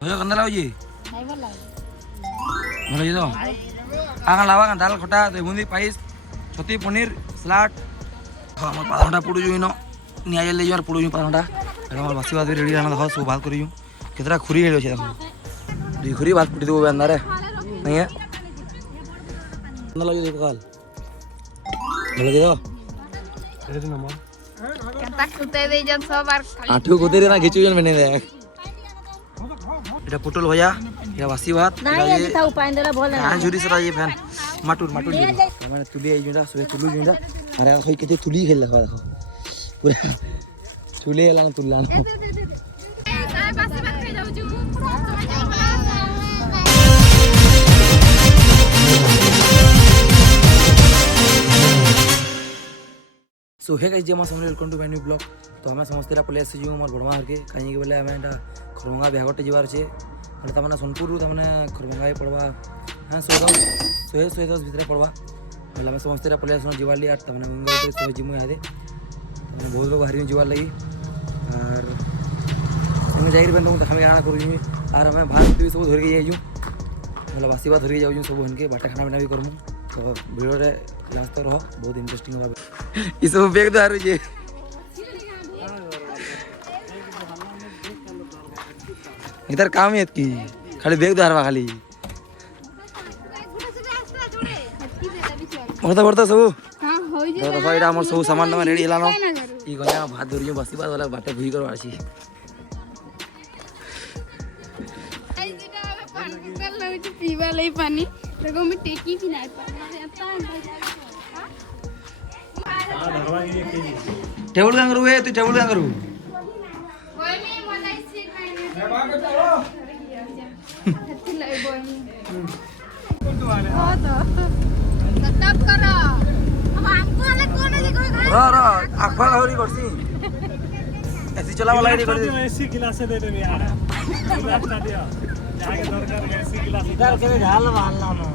भैया कंदा लाउजी नहीं भल भल जी तो आगा लावा दाल खटा बुंदी पाइस छती पनीर सलाड हमर पाधा पुडू जो नो निया ले जो पुडू पाधा हमर बासी बात रेडी रहना देखो सब बात करियो केतरा खुरी हेलो छे देखो दुई खुरी बात पुटी देबो अंदर नहीं है कंदा लाउजी देखो काल भल जी तो रेडी नंबर केता कुते दे जन सब बार आठो कुते रे ना घिचू जन बने दे এটা পটল ভাজা এটা বাসি ভাত नहीं ये था उपाय देला बोल না ঝুরি সরা ये ফ্যান মাটুর মাটুর মানে তুলি এই জুড়া সবে তুলু জুড়া আরে কই কেতে তুলি খেল দেখো দেখো পুরা তুলি এলা না তুললা না सारे बासी बात खाई जाऊ छु सो हे गाइस जमा समरे welcome to my new blog तो हमें समस्तेरा पले आसी जो मोर बड़मा हरके काई के बोले हमें एटा खरमंगा बिहागटे जीवार छे मतलब तमने सोनपुर तमने खरमंगा पड़वा हां 110 भीतर पड़वा मतलब हमें समस्तेरा पले आसनो जीवाली आर तमने मंगा उठे सो जिमु आदे तमने बहुत लोग बाहरी जीवार लगी और हमें जाहिर बंद तो हमें गाना करू और हमें भात भी सब धर के जाइजु मतलब बासी बात धर के जाऊ सब हनके बाटा खाना पीना भी करमु तो वीडियो रे लास्ट तक रहो बहुत इंटरेस्टिंग होबा ई सब बेग दारू जे इधर काम है की खाली बेग दारवा खाली भरता भरता सब हां होई जे तो भाई हमर सब सामान न रेडी हलानो ई गया भात धरियो बसी बात वाला बाटे भुई करवा छी आई जेटा पानी पियल न होई पीवा लई पानी देखो मैं टेकी भी नहीं पानी टेबल का करू तू टेबल का करू कोई नहीं मलाई से अच्छी लगे बोई हां तो सेटअप करो अब हमको वाले कौन है कोई रा आखवा होरी करसी ऐसी चला वाला रेडी कर दे ऐसी गिलास दे दे यार गिलास ना दिया जाके दरकार ऐसी गिलास इधर के झाल मारना ना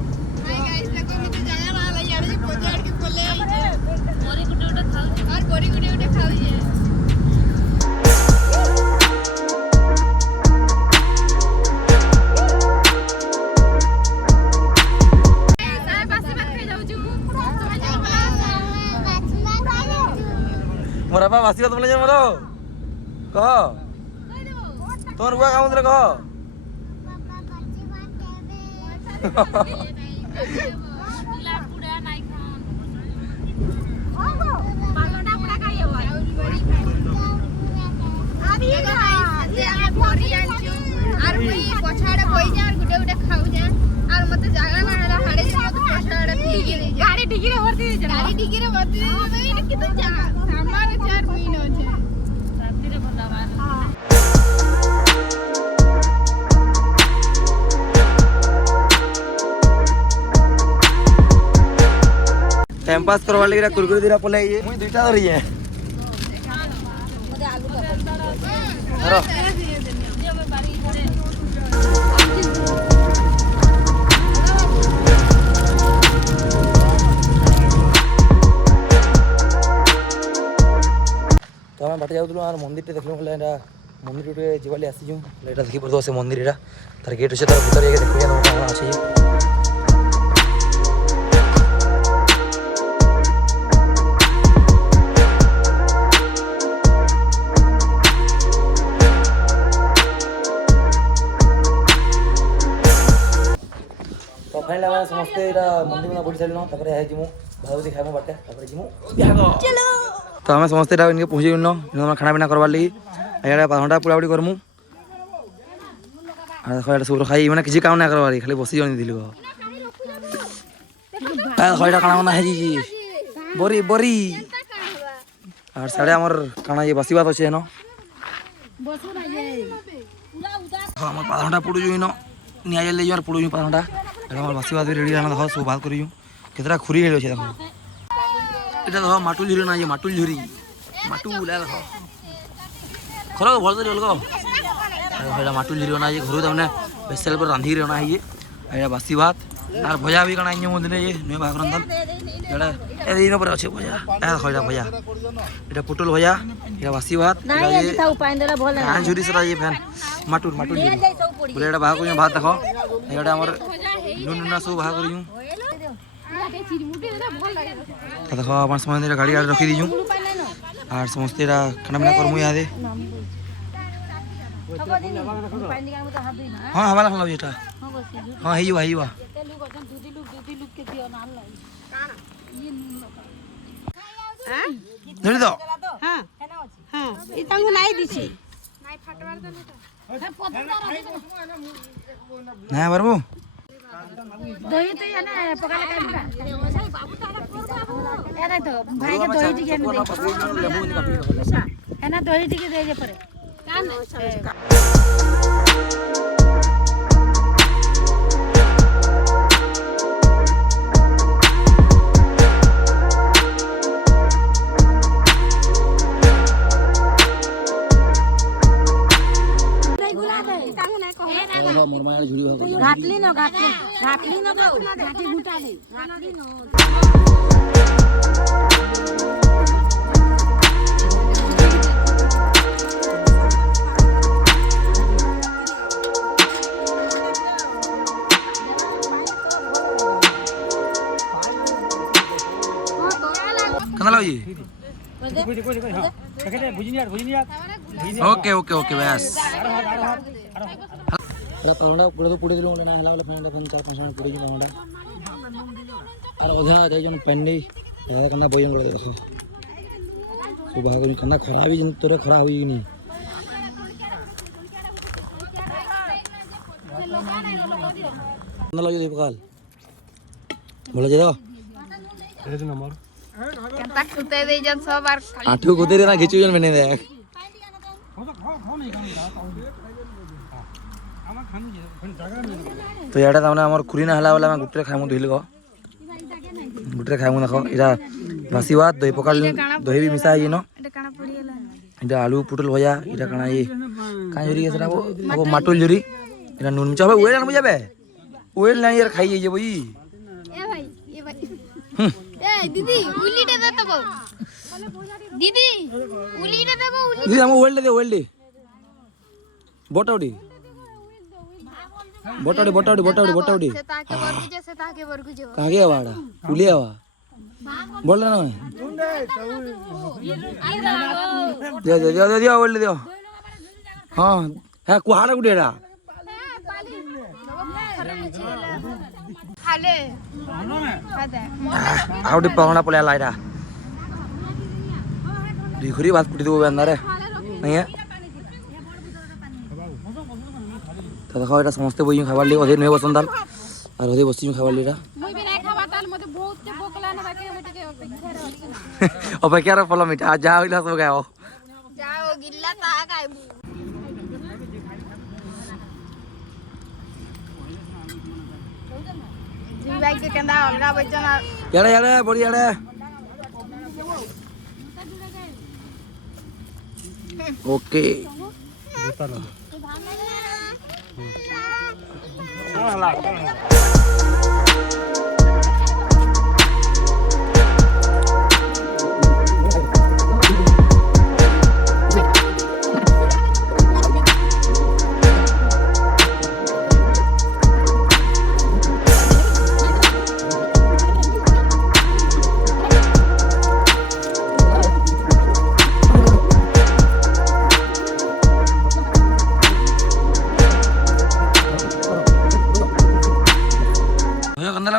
हाय गाइस देखो मुझे जाया वाला यार जी पोजाड़ के बोले गोरी गुटे उठे खाओ और गोरी गुटे उठे खाओ ये सारे बासी बात खाई जाऊ छु समझ जाओ मोरा बा बासी बात बोले जे मोरो कह तोर बुआ काम दे कह टाइम पास करवा लगी कुरकुरे दिरा पले ये मुई दुईटा धरी है धरो तो हम बाटे जाउतलु आर मंदिर टे देखलु हले एटा मंदिर टे जीवाली आसी जु एटा देखि परदो से मंदिर एटा तार गेट से तार भीतर जाके देखिया न आसी तो फाइनल हमारे समस्ते एटा मंदिर में बड़ी चलनो तापर है जिमु भागवती खाइमु बाटे तापर जिमु चलो तो हमें समस्ते एटा इनके पहुंचे न हम खाना पीना करवार लगी एटा 5 घंटा पुरापुरी करमु आ देखो एटा सब खाई माने किछि काम ना करवारी खाली बसी जणी दिलु आ देखो एटा खाना बना है जी बोरी बोरी और साडे हमर खाना ये बसी बात होचे न बसो ना ये पूरा उदास हमर 5 घंटा पुडू जो न निया ले जो पुडू 5 घंटा एटा हमर बसी बात रेडी रहना देखो सब बात करियो केतरा खुरी हेलो छे देखो এটা দেখো মাটুল ঝুরি না ये মাটুল ঝুরি মাটুল দেখো খরা ভল তো জলগো এটা মাটুল ঝুরি না ये ঘরু तमने स्पेशल पर रांधी रहना है ये एटा बासी भात और भजा भी कना इन मोदने ये नुय भाग रंधन एटा ए दिन पर আছে भजा ए खइला भजा এটা পটল ভজা এটা বাসি ভাত नहीं ये था उपाय देला बोल ना झुरी सरा ये फैन माटुर माटुर बोले एटा बाहा को भात देखो एटा हमर नुना सब बाहा करियु देखो अपन समझ गाड़ी गाड़ी रखी दीजू और समस्त खाना पीना करमु यहाँ दे हाँ हवा लखला बेटा हाँ है हुआ धरी दो हां हां ई तंगु नाही दिछि नाही फाटवार दे ना बाबू दही तो याना पकाले काबा बाबू तारा कर बाबू एरा तो भाई के दही टिके दे है ना दही टिके दे जे परे कान घाटली न घाटी घुटा दे घाटली न कना जी ओके ओके ओके बस परोड़ा पूरा तो पूरे दिलों लेना है लाल फैन फैन 4-5 जन पूरे जी परोड़ा और अधा जाई जन पेंडी दादा कना बोयन कर देखो सुबह के कना खराब ही जन तोरे खराब होई नहीं कना लगे दीपकाल बोले जे दो तेरे नंबर केनता कुते दे जन सब बार आठो कुते रे ना खिचू जन बने दे तो याडा तामने हमर खुरी ना हला वाला मैं गुटरे खाइमु धइल गो गुटरे खाइमु देखो इरा भासी भात दही पकाल दही भी मिसा है न एटा काना पड़ियला इटा आलू पुटल भजा इटा काना ये कांजरी के सरा वो माटुल जरी इरा नून मिचा भाई ओएल न बुझाबे ओएल ना यार खाई जे बई ए भाई ए दीदी उली दे दे तो दीदी उली दे दे दीदी हम ओएल दे बोटाउडी बोटाउडी से ताके बरगुजे कागे वाड़ा उली आवा बोल रहा ना दे ओएल दे हां है कुहाड़ा गुडेड़ा खाले खादे आवडी पवना पळ्या लायरा दिखुरी भात कुटी देबो अंदर नहीं है तो देखो এটা समस्त বই খাবার ਲਈ ওদের নয় বসন্তাল আর ওদের বসি খাবার লিরা মই বি নাই খাবার তাল মতে বহুত তে বকলা না বাকি আমি টিকে অপেক্ষা অপেক্ষার ফল মিঠা যা হইলা সব গাও যাও গিল্লা তা গাইবু জি ভাই के केंदा अलगा बचन याडे याडे बड़ी याडे ओके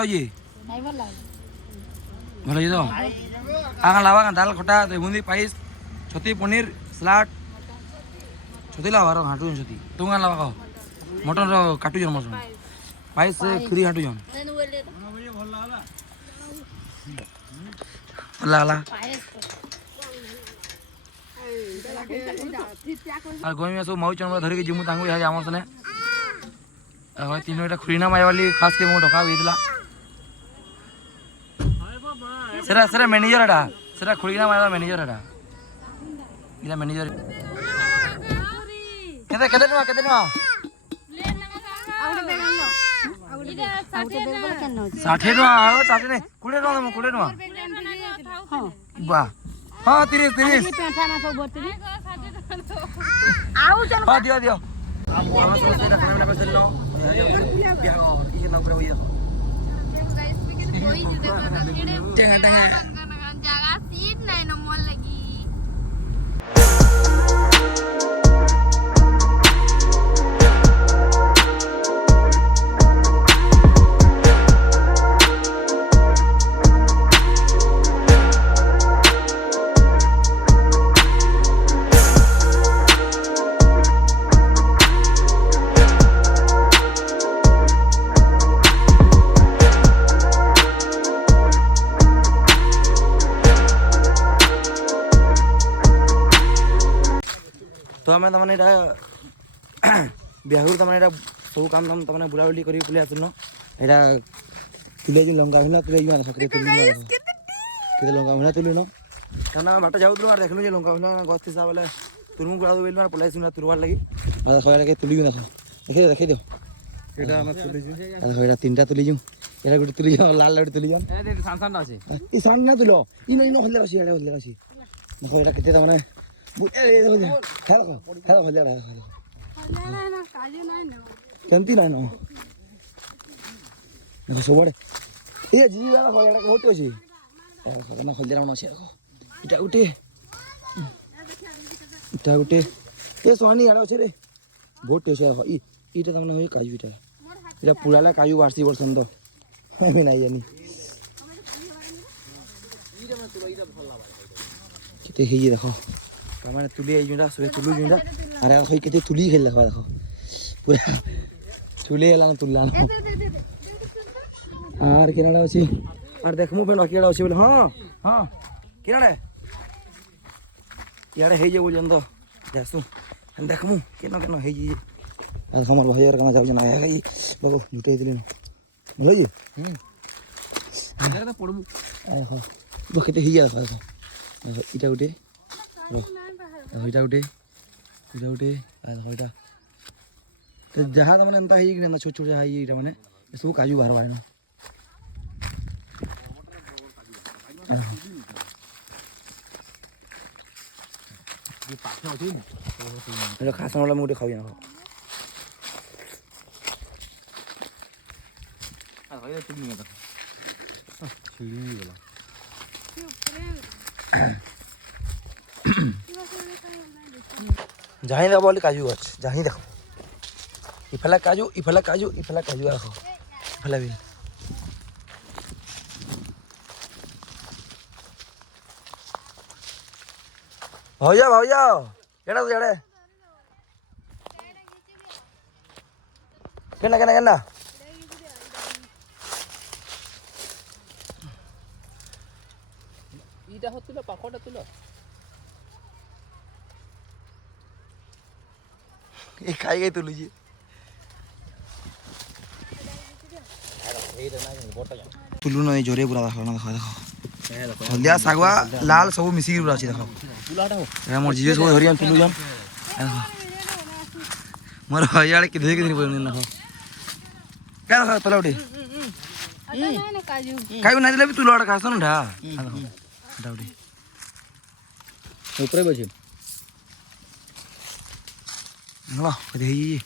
जी नहीं भला भलो जी तो आगा लावा दाल खटा दही बूंदी पाइस छती पनीर सलाड छती लावा रो हाटू छती तुंगा लावा का मटन रो काटू जन मसन पाइस खरी हाटू जन ला ला और गोमी सब मऊ चन धरि के जिमु तांगु या हमर सने आ तीनोटा खुरीना माय वाली खास के मो ढका वेदला सरा सरा मैनेजर एटा सरा खुरीना माय मैनेजर एटा इला मैनेजर केते नुआ साठे नुआ आओ साठे ने कुड़े नुआ वाह हां 30 पेंठा ना सब बर्तनी आउ चल हां दियो আমার সমস্ত এটা খানা না করছিল বিয়া ইয়ে না করে হইয়া tengah tengah jaga seat naik nomor lagi. तो आम तमाने बिहार तमाने सब काम दाम तमाने बुलाबुली कर आसन यहाँ तुले जो लंका मिला तुले केते लंका मिला तुले न कारण आम बाट जाऊँ और देखल लंका मिला गछ थी बोले तुरमु गुड़ा बोल पलाई तुरबार लगी लगे तुली देख देखे देखे दो यहाँ तीन तुली जाऊँ यहाँ गोटे तुली जाऊँ लाल गोटे तुली जाऊँ सान ना तुल इन इन हल्ला अच्छी यहाँ हल्ला अच्छी देख यहाँ के मैंने केमती ना न देख सब ये जी बहुत अच्छी हल्दिया अच्छे इटा गोटे इटा गोटे ये सोहानी इे अच्छे रे बहुत टेस्ट इटा तक हुए काजू इटा इटा पुराला काजू बारसी वर्षन तो मैं नहीं जानी केते हे देखो मैंने तुली आई जुड़ा सब तुलू जुड़ा अरे देखो केते तुली खेल देखो देखो पूरा तुले एला तुलला आर केनाडा अछि आर देखमु फेन केडा अछि बोले हां हां केनाडा यारे हे जे बोलन तो जासु देखमु केना केना हे जे आ हमर भाई यार कना जाउ जना है ई बाबू जुटे दिले बोलो जी अरे तो पड़मु आ देखो बो केते हे जा देखो इटा गुटे इटा गुटे इटा गुटे आ देखो इटा तो जहाँ मैंने एंता ही छोट छोट जहाँ ये मैंने सब काजू बाहर बाहर खास वाला मुझे खाऊ ना जहाँ देखो बोले काजू गछ जहाँ देखो इफाला काजू इफाला काजू इफाला काजू आखो इफाला भी भैया भैया केड़ा तो जड़े केना केना केना इटा होतुलो पाखोटा तुलो ये खाई गई तुलू जी तुलू न जोरे पूरा देखो ना देखो देखो हल्दिया सागवा लाल सब मिसी पूरा अछि देखो ए मोर जीजे सब धरिया तुलू जन मोर हयाले कि धोई के दिन बोल न हो का देखो तला उठे काजू ना दिले भी तुलू आड़ खासन ढा देखो डाउडी ऊपर बजे हला कदे ही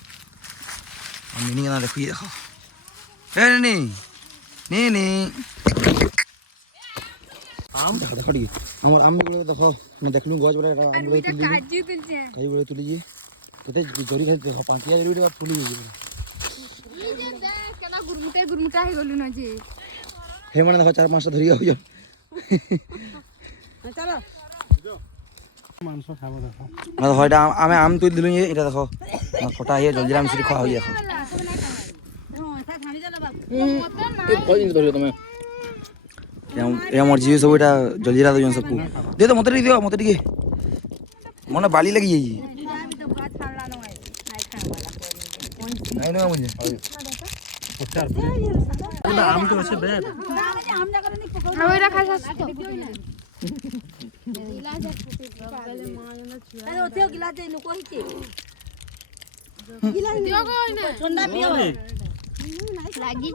मिनी ना देखो देखो ए नहीं आम देखो देखो डी हमर आम बोले देखो ना देखलु गज बोले आम बोले तुली काई बोले तुली जी कते जोरी खाई देखो 5000 रुपया तुली जी ये जे देख केना गुरमुटा हे गलु न जी हे माने देखो 4-5 टा धरिया हो जा चलो मांस खाबो देखो ना होइडा आमे आम तुली दिलु ये एटा देखो खटा हे जल्दी आम सिरी खा हो देखो ए कोई नहीं धरियो तमे या मोर जीव सब एटा जल्दीरा दजन सबको दे तो मते दियो मते टिके मने बाली लगी जाई नहीं ना मुझे आम तो আছে বেড ওই রাখা আছে তো লাগি